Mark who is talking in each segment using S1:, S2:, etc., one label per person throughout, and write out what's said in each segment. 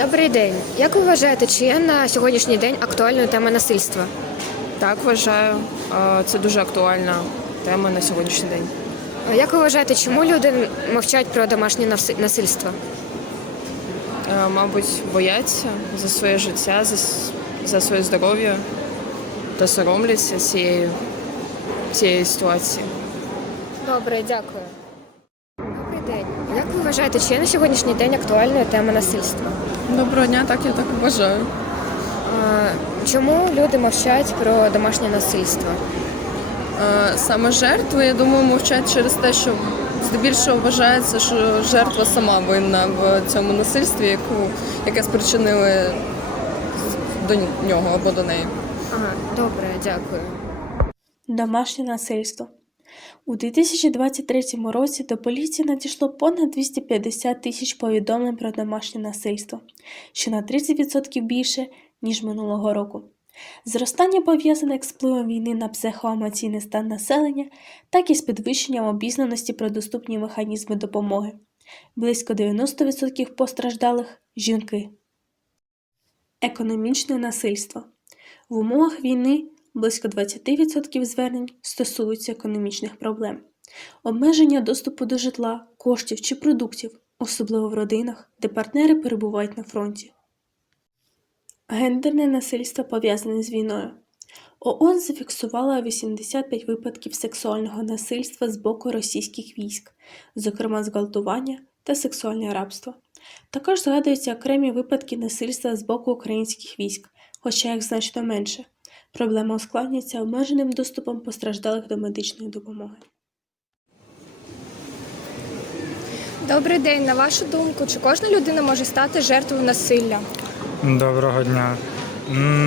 S1: Добрий день. Як ви вважаєте, чи є на сьогоднішній день актуальною тема насильства?
S2: Так, вважаю. Це дуже актуальна тема на сьогоднішній день.
S1: Як ви вважаєте, чому люди мовчать про домашнє наси- насильство?
S2: Мабуть, бояться за своє життя, за, за своє здоров'я та соромляться цієї, цієї ситуації.
S1: Добре, дякую. Ви вважаєте, чи є на сьогоднішній день актуальною тема насильства?
S3: Доброго дня, так я так вважаю.
S1: Чому люди мовчать про домашнє насильство?
S3: Саме жертви, я думаю, мовчать через те, що здебільшого вважається, що жертва сама винна в цьому насильстві, яку, яке спричинили до нього або до неї.
S1: Ага, добре, дякую.
S4: Домашнє насильство. У 2023 році до поліції надійшло понад 250 тисяч повідомлень про домашнє насильство, що на 30% більше, ніж минулого року. Зростання пов'язане з впливом війни на психоемоційний стан населення, так і з підвищенням обізнаності про доступні механізми допомоги. Близько 90% постраждалих жінки. Економічне насильство. В умовах війни близько 20% звернень стосуються економічних проблем, обмеження доступу до житла, коштів чи продуктів, особливо в родинах, де партнери перебувають на фронті. Гендерне насильство пов'язане з війною. ООН зафіксувала 85 випадків сексуального насильства з боку російських військ, зокрема зґвалтування та сексуальне рабство. Також згадуються окремі випадки насильства з боку українських військ, хоча їх значно менше. Проблема ускладнюється обмеженим доступом постраждалих до медичної допомоги.
S5: Добрий день. На вашу думку, чи кожна людина може стати жертвою насилля?
S6: Доброго дня.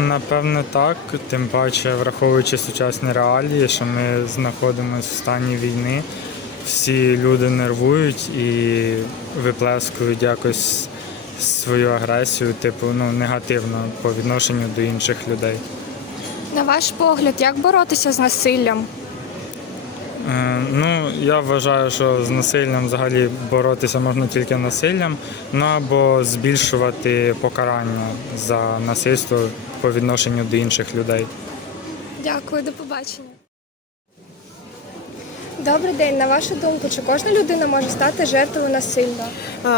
S6: Напевне, так, тим паче, враховуючи сучасні реалії, що ми знаходимося в стані війни, всі люди нервують і виплескують якось свою агресію, типу, ну, негативно по відношенню до інших людей.
S5: На ваш погляд, як боротися з насиллям?
S6: Е, Ну, я вважаю, що з насиллям взагалі боротися можна тільки насиллям, ну або збільшувати покарання за насильство по відношенню до інших людей.
S5: Дякую, до побачення. Добрий день. На вашу думку, чи кожна людина може стати жертвою насилля?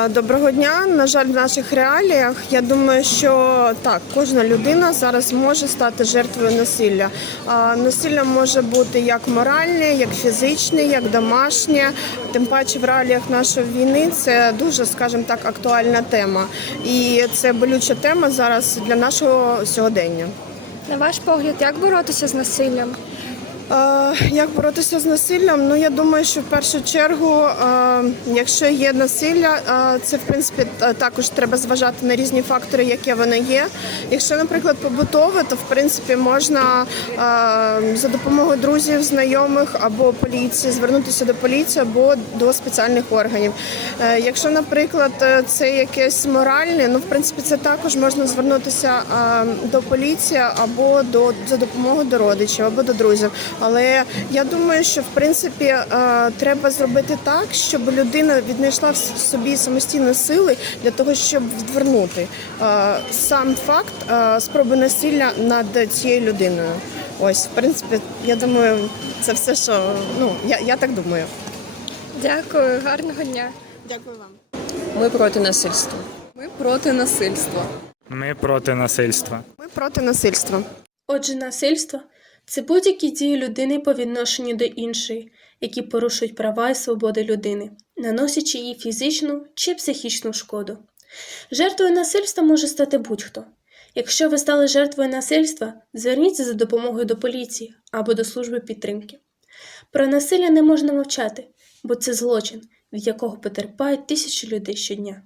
S7: Е, Доброго дня. На жаль, в наших реаліях я думаю, що так, кожна людина зараз може стати жертвою насилля. Е, Насилля може бути як моральне, як фізичне, як домашнє. Тим паче в реаліях нашої війни це дуже, скажімо так, актуальна тема. І це болюча тема зараз для нашого сьогодення.
S5: На ваш погляд, як боротися з насиллям?
S7: Е, Як боротися з насиллям? Ну я думаю, що в першу чергу, е, якщо є насилля, е, це в принципі також треба зважати на різні фактори, які вони є. Якщо, наприклад, побутове, то в принципі можна за допомогою друзів, знайомих або поліції звернутися до поліції або до спеціальних органів. Якщо, наприклад, це якесь моральне, ну в принципі це також можна звернутися до поліції або до за допомогою до родичів або до друзів. Але я думаю, що в принципі е, треба зробити так, щоб людина віднайшла в собі самостійні сили для того, щоб відвернути е, сам факт е, спроби насилля над цією людиною. Ось, в принципі, я думаю, це все, що ну я, я так думаю.
S5: Дякую, гарного дня.
S7: Дякую вам.
S2: Ми проти насильства.
S3: Ми проти насильства.
S6: Ми проти насильства.
S7: Ми проти насильства.
S4: Отже, насильство це будь-які дії людини по відношенню до іншої, які порушують права і свободи людини, наносячи їй фізичну чи психічну шкоду. Жертвою насильства може стати будь-хто. Якщо ви стали жертвою насильства, зверніться за допомогою до поліції або до служби підтримки. Про насилля не можна мовчати, бо це злочин, від якого потерпають тисячі людей щодня.